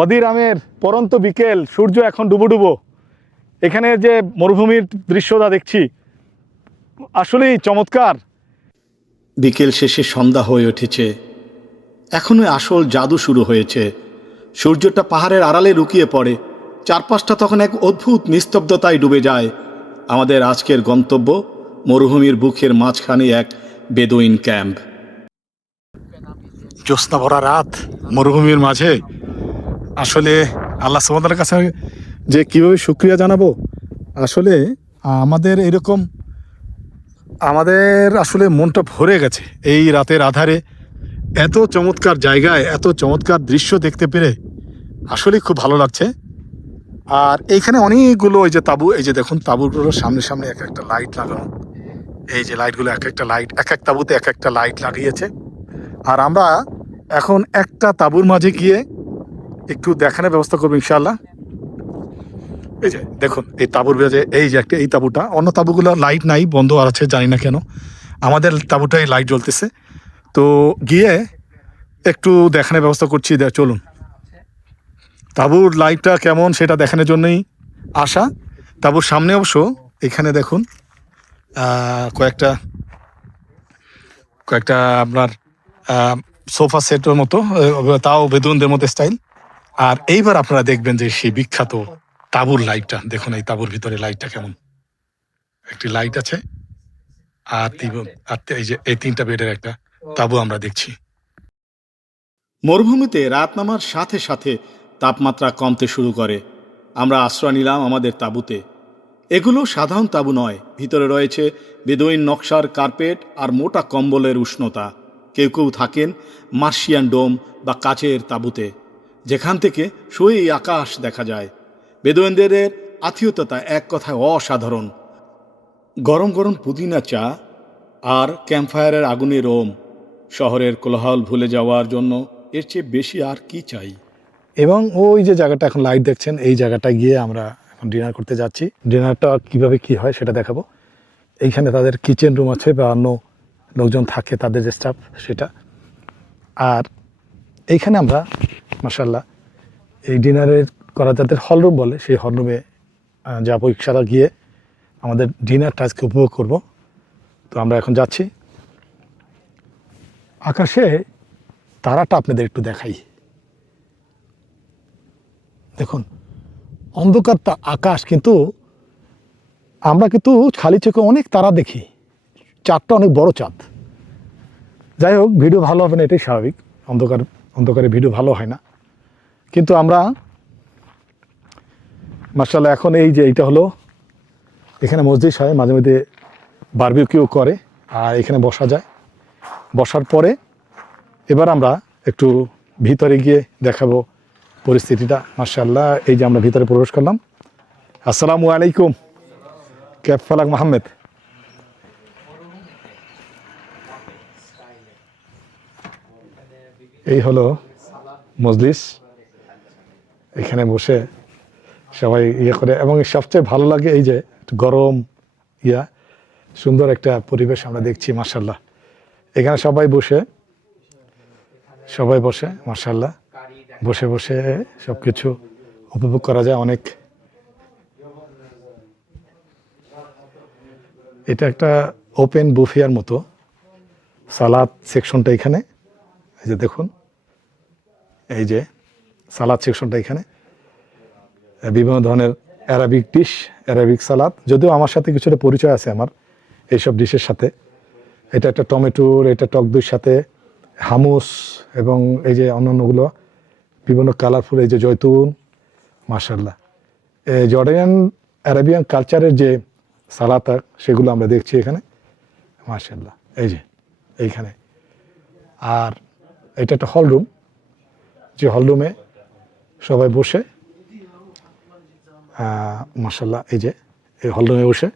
অদিরামের পরন্ত বিকেল সূর্য এখন ডুবো ডুবো। এখানে যে মরুভূমির দৃশ্যটা দেখছি আসলেই চমৎকার। বিকেল শেষে সন্ধ্যা হয়ে উঠেছে। এখনই আসল জাদু শুরু হয়েছে। সূর্যটা পাহাড়ের আড়ালে লুকিয়ে পড়ে। চারপাশটা তখন এক অদ্ভুত নিস্তব্ধতায় ডুবে যায়। আমাদের আজকের গন্তব্য মরুভূমির বুকের মাঝখানে এক বেদুইন ক্যাম্প। জ্যোৎস্না ভরা রাত মরুভূমির মাঝে আসলে আল্লাহ সুবাদার কাছে যে কীভাবে শুক্রিয়া জানাব, আসলে আমাদের এরকম, আমাদের আসলে মনটা ভরে গেছে এই রাতের আধারে। এত চমৎকার জায়গায়, এত চমৎকার দৃশ্য দেখতে পেরে আসলে খুব ভালো লাগছে। আর এইখানে অনেকগুলো ওই যে তাবু, এই যে দেখুন তাবুগুলোর সামনে সামনে এক একটা লাইট লাগানো। এই যে লাইটগুলো এক একটা লাইট, এক এক তাবুতে এক একটা লাইট লাগিয়েছে। আর আমরা এখন একটা তাঁবুর মাঝে গিয়ে একটু দেখানোর ব্যবস্থা করব ইনশাল্লাহ এই যে, দেখুন, এই তাঁবুর বেজে এই যে একটা, এই তাঁবুটা, অন্য তাঁবুগুলো লাইট নাই, বন্ধ আর আছে, জানি না কেন। আমাদের তাঁবুটাই লাইট জ্বলতেছে। তো গিয়ে একটু দেখানোর ব্যবস্থা করছি চলুন। তাঁবুর লাইটটা কেমন, সেটা দেখানোর জন্যই আসা। তাঁবুর সামনে অবশ্য, এখানে দেখুন কয়েকটা কয়েকটা আপনার সোফা সেটের মতো তাও বেদুনদের মতো স্টাইল আর এইবার আপনারা দেখবেন যে সেই বিখ্যাত তাঁবুর লাইটটা, দেখুন এই তাঁবুর ভিতরে লাইটটা কেমন। একটি লাইট আছে, আর এই যে, এই তিনটা বেডের একটা তাঁবু আমরা দেখছি। মরুভূমিতে রাত নামার সাথে সাথে তাপমাত্রা কমতে শুরু করে। আমরা আশ্রয় নিলাম আমাদের তাঁবুতে। এগুলো সাধারণ তাঁবু নয়, ভিতরে রয়েছে বেদুইন নকশার কার্পেট আর মোটা কম্বলের উষ্ণতা। কেউ কেউ থাকেন মার্শিয়ান ডোম বা কাচের তাঁবুতে। যেখান থেকে শুয়েই আকাশ দেখা যায়। বেদুইনদের আত্মীয়তা এক কথায় অসাধারণ। গরম গরম পুদিনা চা আর ক্যাম্পফায়ারের আগুনের রোম। শহরের কোলাহল ভুলে যাওয়ার জন্য এর চেয়ে বেশি আর কি চাই? এবং ওই যে জায়গাটা এখন লাইট দেখছেন, এই জায়গাটা গিয়ে আমরা এখন ডিনার করতে যাচ্ছি। ডিনারটা কীভাবে কি হয় সেটা দেখাবো। এইখানে তাদের কিচেন রুম আছে বা অন্য লোকজন থাকে তাদের যে স্টাফ সেটা। আর এইখানে আমরা মাসাল্লাহ এই ডিনারের করা যাদের হলরুম বলে, সেই হল রুমে যাব ইচ্ছারা গিয়ে আমাদের ডিনারটা আজকে উপভোগ করব। তো আমরা এখন যাচ্ছি। আকাশে তারাটা আপনাদের একটু দেখাই। দেখুন অন্ধকার তা আকাশ, কিন্তু আমরা কিন্তু খালি চোখে অনেক তারা দেখি। চাঁদটা অনেক বড় চাঁদ। যাই হোক, ভিডিও ভালো হবে না, এটাই স্বাভাবিক। অন্ধকার, অন্ধকারে ভিডিও ভালো হয় না। কিন্তু আমরা মার্শাল্লাহ এখন এই যে এইটা হলো, এখানে মসজিদ হয় মাঝে মধ্যে বারবিকিউ করে, আর এখানে বসা যায়। বসার পরে এবার আমরা একটু ভিতরে গিয়ে দেখাবো পরিস্থিতিটা মার্শাল্লাহ এই যে আমরা ভিতরে প্রবেশ করলাম। আসসালামু আলাইকুম। ক্যাব ফালাক মাহমেদ এই হলো মজলিস। এখানে বসে সবাই ইয়ে করে। এবং সবচেয়ে ভালো লাগে এই যে গরম, ইয়া, সুন্দর একটা পরিবেশ আমরা দেখছি মার্শাল্লাহ এখানে সবাই বসে সবাই বসে মার্শাল্লাহ বসে বসে সব কিছু উপভোগ করা যায় অনেক। এটা একটা ওপেন বুফিয়ার মতো সালাদ সেকশনটা এখানে। এই যে দেখুন, এই যে সালাদ সেকশনটা এখানে। বিভিন্ন ধরনের অ্যারাবিক ডিশ, অ্যারাবিক সালাদ। যদিও আমার সাথে কিছুটা পরিচয় আছে আমার এইসব ডিশের সাথে। এটা একটা টমেটোর, এটা টক দইয়ের সাথে, হামুস এবং এই যে অন্যান্যগুলো, বিভিন্ন কালারফুল এই যে জয়তুন মার্শাল্লাহ জর্ডানিয়ান, অ্যারাবিয়ান কালচারের যে সালাতা সেগুলো আমরা দেখছি এখানে মার্শাল্লাহ এই যে, এইখানে। আর এটা একটা হলরুম যে হল রুমে সবাই বসে মার্শাল্লাহ এই যে, এই হল রুমে বসে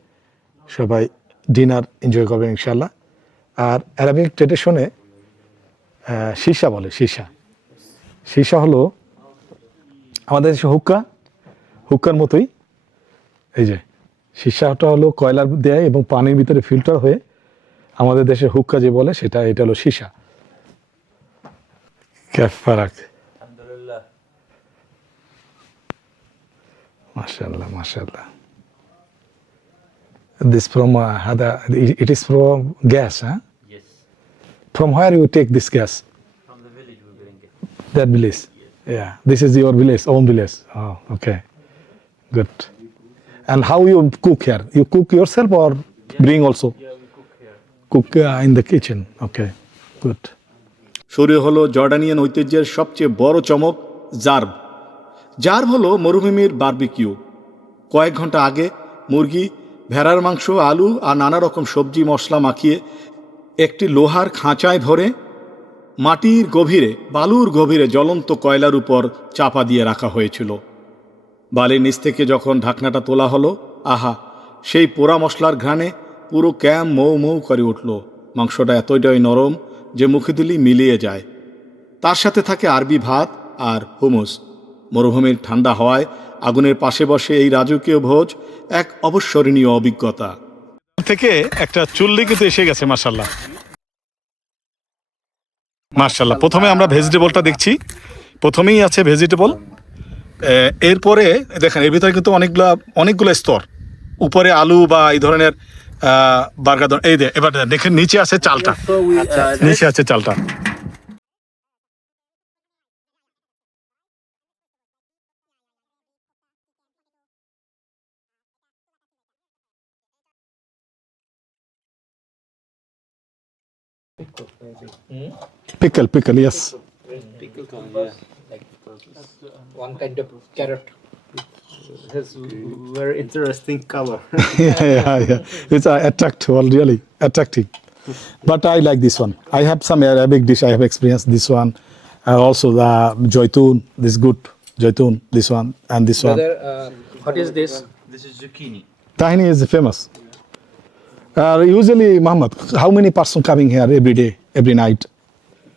সবাই ডিনার এনজয় করবেন ইনশাল্লাহ আর অ্যারাবিক ট্রেডিশনে সীসা বলে, সীসা। সীসা হলো আমাদের দেশে হুক্কা, হুক্কার মতোই। এই যে, সীসাটা হলো কয়লার দেয় এবং পানির ভিতরে ফিল্টার হয়ে আমাদের দেশে হুক্কা যে বলে সেটা, এটা হলো সীসা। Cafe MashaAllah, MashaAllah. This from uh, Hada, it is from gas, huh? Yes, From where you take this gas? from the village we're getting it. That village. Yeah, this is your village, own village. Oh, okay, good. And how you cook here? You cook yourself or bring also? Yeah, we cook here. Cook uh, in the kitchen. Okay, good. শুরু হলো Jordanian ঐতিহ্যের সবচেয়ে বড় চমক জার্ব জার্ব হলো মরুভূমির barbecue. কয়েক ঘণ্টা আগে মুরগি, ভেড়ার মাংস, আলু আর নানা রকম সবজি, মশলা মাখিয়ে একটি লোহার খাঁচায় ভরে মাটির গভীরে, বালুর গভীরে জ্বলন্ত কয়লার উপর চাপা দিয়ে রাখা হয়েছিল। বালির নিচ থেকে যখন ঢাকনাটা তোলা হলো, আহা, সেই পোড়া মশলার ঘ্রাণে পুরো ক্যাম মৌ মৌ করে উঠল। মাংসটা এতটাই নরম যে মুখে দিলেই মিলিয়ে যায়। তার সাথে থাকে আরবি ভাত আর হুমুস। মরুভূমির ঠান্ডা হওয়ায় আগুনের পাশে বসে এই রাজকীয় ভোজ এক অবস্মরণীয় অভিজ্ঞতা। থেকে একটা চুল্লি কিন্তু এসে গেছে মার্শাল্লাহ মার্শাল্লাহ প্রথমে আমরা ভেজিটেবলটা দেখছি। প্রথমেই আছে ভেজিটেবল। এরপরে দেখেন এর ভিতরে কিন্তু অনেকগুলা অনেকগুলো স্তর। উপরে আলু বা এই ধরনের বার্গার এই দে এবার দেখেন নিচে আছে চালটা। So Hmm? Pickle, pickle, yes. Pickle comes, yeah. Uh, one kind of carrot. It has very interesting color. yeah, yeah, yeah. It's uh, attractive, well, really attractive. But I like this one. I have some Arabic dish. I have experienced this one. Uh, also the joytun, this good joytun, this one and this Brother, one. Uh, what is this? This is zucchini. Tahini is famous. Uh, usually, Muhammad, how many person coming here every day, every night?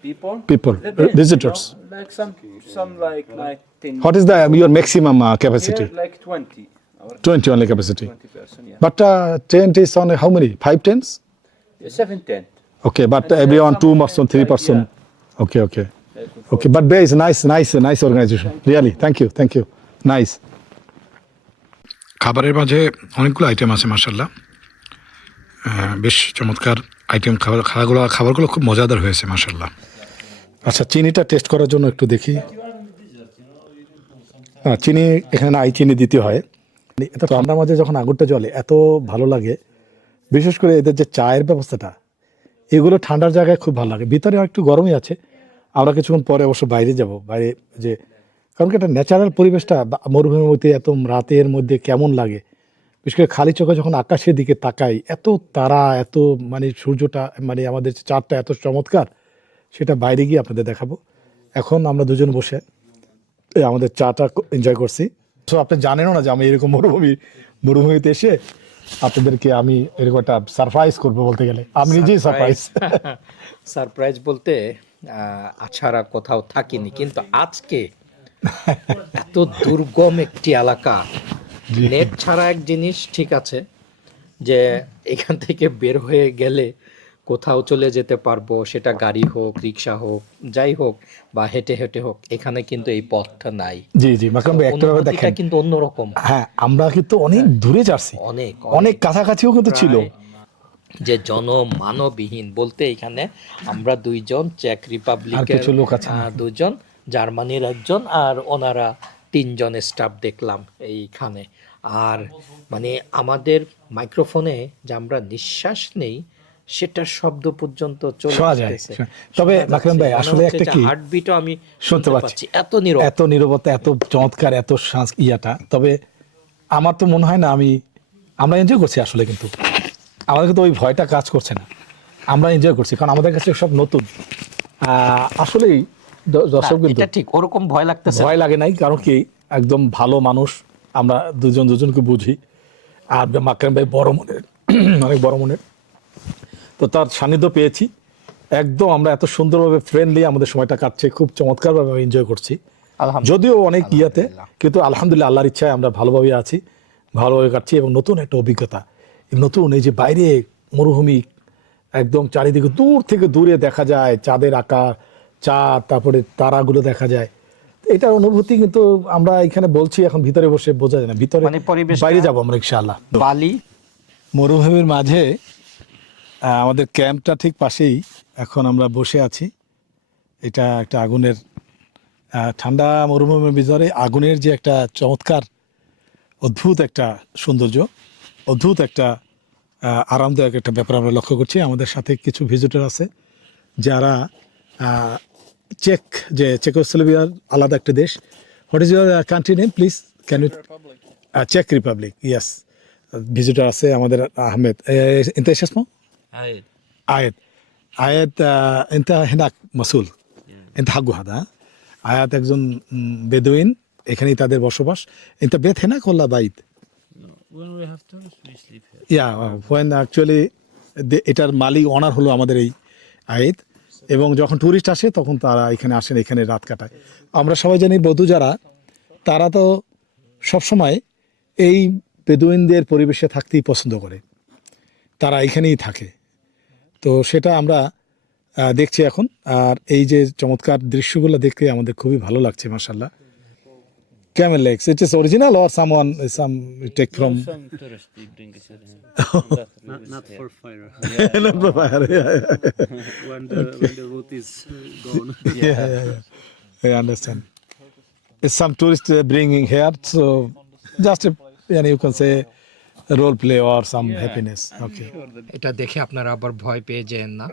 People? People, Depends, visitors. you know, like some, some like like ten. What is the your maximum uh, capacity? Here, like twenty. Our 20 only capacity. twenty person, yeah. But uh, tent is on how many? Five tents? Yeah, Seven ten. Okay, but And, uh, everyone two person, three like, person. Okay, okay. Okay, but Bay is nice, nice, nice organization. Really, thank you, thank you. Nice. খাবারের মাঝে অনেকগুলো item আছে মার্শাল্লাহ বেশ চমৎকার item খাবার খাবারগুলো খাবারগুলো খুব মজাদার হয়েছে মার্শাল্লাহ আচ্ছা চিনিটা টেস্ট করার জন্য একটু দেখি। হ্যাঁ চিনি এখানে আই চিনি দিতে হয়। এটা ঠান্ডার মাঝে যখন আগুনটা জ্বলে, এত ভালো লাগে। বিশেষ করে এদের যে চায়ের ব্যবস্থাটা, এগুলো ঠান্ডার জায়গায় খুব ভালো লাগে। ভিতরে একটু গরমই আছে। আমরা কিছুক্ষণ পরে অবশ্য বাইরে যাব। বাইরে যে কারণ কি একটা ন্যাচারাল পরিবেশটা মরুভূমির মধ্যে এত রাতের মধ্যে কেমন লাগে? বিশেষ করে খালি চোখে যখন আকাশের দিকে তাকাই এত তারা এত মানে সূর্যটা মানে আমাদের চাঁদটা এত চমৎকার সেটা বাইরে গিয়ে আপনাদের দেখাবো। এখন আমরা দুজন বসে এই আমাদের চাটা এনজয় করছি। সো আপনি জানেনও না যে আমি এরকম মরুভূমি মরুভূমিতে এসে আপনাদেরকে আমি এরকম একটা সারপ্রাইজ করব বলতে গেলে। আমি নিজেই সারপ্রাইজ সারপ্রাইজ বলতে আছাড়া কোথাও থাকিনি কিন্তু আজকে এত দুর্গম একটি এলাকা। নেট ছাড়া এক জিনিস ঠিক আছে যে এখান থেকে বের হয়ে গেলে কোথাও চলে যেতে পারব সেটা গাড়ি হোক রিক্সা হোক যাই হোক বা হেঁটে হেঁটে হোক এখানে কিন্তু এই পথটা নাই। জি জি ভাই একটা ব্যাপার দেখেন। কিন্তু অন্যরকম। হ্যাঁ আমরা কিন্তু অনেক দূরে যাচ্ছি। অনেক অনেক। কাছাকাছিও কিন্তু ছিল। যে জনমানবহীন বলতে এখানে আমরা দুইজন চেক রিপাবলিকের কিছু লোক আছে। দুজন জার্মানির একজন আর ওনারা তিনজন স্টাফ দেখলাম এইখানে। আর মানে আমাদের মাইক্রোফোনে যে আমরা নিঃশ্বাস নেই সেটা শব্দ পর্যন্ত চলে তবে মাকরাম ভাই, আসলে একটা কি- হার্টবিটও আমি শুনতে পাচ্ছি। এত নীরব। এত নিরবতা এত চমৎকার এত শ্বাস ইয়াটা। তবে আমার তো মনে হয় না আমি আমরা এনজয় করছি আসলে কিন্তু। আমাদের কিন্তু ওই ভয়টা কাজ করছে না। আমরা এনজয় করছি কারণ আমাদের কাছে সব নতুন। আসলেই দর্শক এটা ঠিক ওরকম ভয় লাগতেছে ভয় লাগে নাই কারণ কি একদম ভালো মানুষ আমরা দুজন দুজনকে বুঝি। আর মাকরাম ভাই বড় মনের অনেক বড় মনের। তো তার সান্নিধ্য পেয়েছি। একদম আমরা এত সুন্দরভাবে ফ্রেন্ডলি আমাদের সময়টা কাটছে খুব চমৎকারভাবে এনজয় করছি। যদিও অনেক ইয়াতে কিন্তু আলহামদুলিল্লাহ আল্লাহর ইচ্ছায় আমরা ভালোভাবে আছি ভালোভাবে কাটছি এবং নতুন একটা অভিজ্ঞতা। নতুন এই যে বাইরে মরুভূমি একদম চারিদিকে দূর থেকে দূরে দেখা যায় চাঁদের আকার চাঁদ তারপরে তারাগুলো দেখা যায়। এটার অনুভূতি কিন্তু আমরা এখানে বলছি এখন ভিতরে বসে বোঝা যায় না। ভিতরে মানে বাইরে যাব আমরা ইনশাআল্লাহ। বালি? মরুভূমির মাঝে আমাদের ক্যাম্পটা ঠিক পাশেই এখন আমরা বসে আছি। এটা একটা আগুনের ঠান্ডা মরুভূমির ভিতরে আগুনের যে একটা চমৎকার অদ্ভুত একটা সৌন্দর্য অদ্ভুত একটা আরামদায়ক একটা ব্যাপার আমরা লক্ষ্য করছি। আমাদের সাথে কিছু ভিজিটর আছে যারা আহ, চেক যে চেকোস্লোভিয়ার আলাদা একটা দেশ। What is your country name please can you check Republic yes visitor আছে আমাদের আহমেদ ইন্তা ইসমো আয়েদ আয়েদ ইন্তা হেনাক মাসুল। ইন্তা হাগু হাদা। আয়াত একজন বেদুইন এখানেই তাদের বসবাস। ইন্তা বেদ হেনাক হল্লা বাইত ইয়া হোয়েন অ্যাকচুয়ালি এটার মালিক অনার হলো আমাদের এই আয়েদ এবং যখন ট্যুরিস্ট আসে, তখন তারা এখানে আসেন, এখানে রাত কাটায়। আমরা সবাই জানি বধূ যারা, তারা তো সবসময় এই বেদুইনদের পরিবেশে থাকতেই পছন্দ করে। তারা এখানেই থাকে। তো সেটা আমরা দেখছি এখন। আর এই যে চমৎকার দৃশ্যগুলো দেখতে আমাদের খুবই ভালো লাগছে মাসাল্লাহ Camel legs it is original or some one some take from some tourists they bring us here That we Not, visit not here. for fire. Not for fire, yeah, yeah. when the when the wood is uh, gone. yeah, yeah, yeah. I understand. It's some tourists uh, bringing here, so just a, you, know, you can say a role play or some happiness. Okay. এটা দেখে আপনারা আবার ভয় পেয়ে যেন না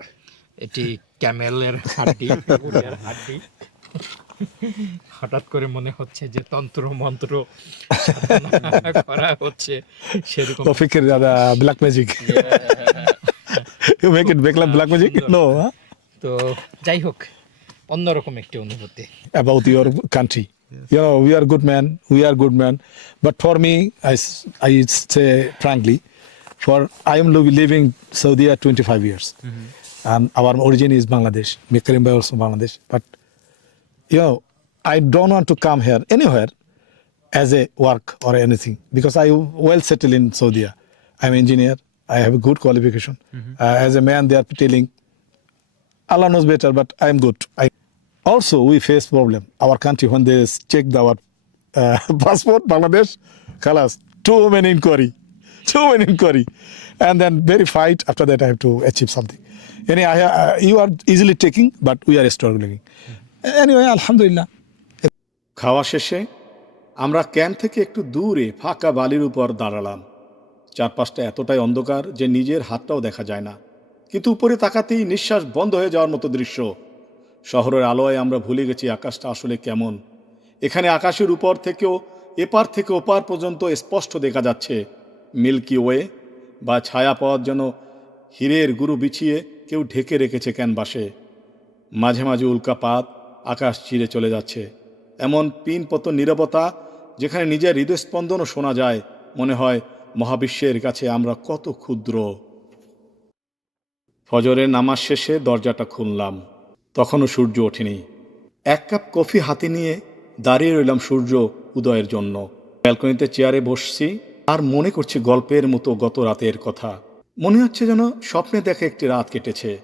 এটি ক্যামেলের হাড্ডি উটের হাড্ডি হঠাৎ করে মনে হচ্ছে যে তন্ত্র মন্ত্র করা হচ্ছে সেরকম Oh, fikir uh, black magic. you make it black, black magic? তো যাই হোক অন্যরকম একটি অনুভূতি about your country. You know, we are good men, we are good men. But for me, I, I say frankly, for I am li- living Saudi 25 years. And our origin is Bangladesh. Mikarim Bhai also Bangladesh. But, you know, I don't want to come here anywhere as a work or anything because I well settled in Saudi. I'm engineer. I have a good qualification. Uh, as a man, they are telling Allah knows better, but I'm good. I also we face problem. Our country when they check our uh, passport, Bangladesh, kalas, too many inquiry, too many inquiry, and then verified. After that, I have to achieve something. Anyway, I, uh, you are easily taking, but we are struggling. Anyway, Alhamdulillah. খাওয়া শেষে আমরা camp থেকে একটু দূরে ফাঁকা বালির উপর দাঁড়ালাম। চারপাশটা এতটাই অন্ধকার যে নিজের হাতটাও দেখা যায় না। কিন্তু উপরে তাকাতেই নিঃশ্বাস বন্ধ হয়ে যাওয়ার মতো দৃশ্য। শহরের আলোয় আমরা ভুলে গেছি আকাশটা আসলে কেমন। এখানে আকাশের উপর থেকেও এপার থেকে ওপার পর্যন্ত স্পষ্ট দেখা যাচ্ছে। মিল্কি ওয়ে বা ছায়া পাওয়ার জন্য হীরের গুরু বিছিয়ে কেউ ঢেকে রেখেছে ক্যানভাসে। মাঝে মাঝে উল্কাপাত আকাশ চিরে চলে যাচ্ছে। এমন পিনপত নীরবতা যেখানে নিজের হৃদয়স্পন্দনও শোনা যায়, মনে হয় মহাবিশ্বের কাছে আমরা কত ক্ষুদ্র। ফজরের নামাজ শেষে দরজাটা খুললাম। তখনও সূর্য ওঠেনি। এক কাপ কফি হাতে নিয়ে দাঁড়িয়ে রইলাম সূর্য উদয়ের জন্য। ব্যালকনিতে চেয়ারে বসছি, আর মনে করছি গল্পের মতো গত রাতের কথা। মনে হচ্ছে যেন স্বপ্নে দেখে একটি রাত কেটেছে।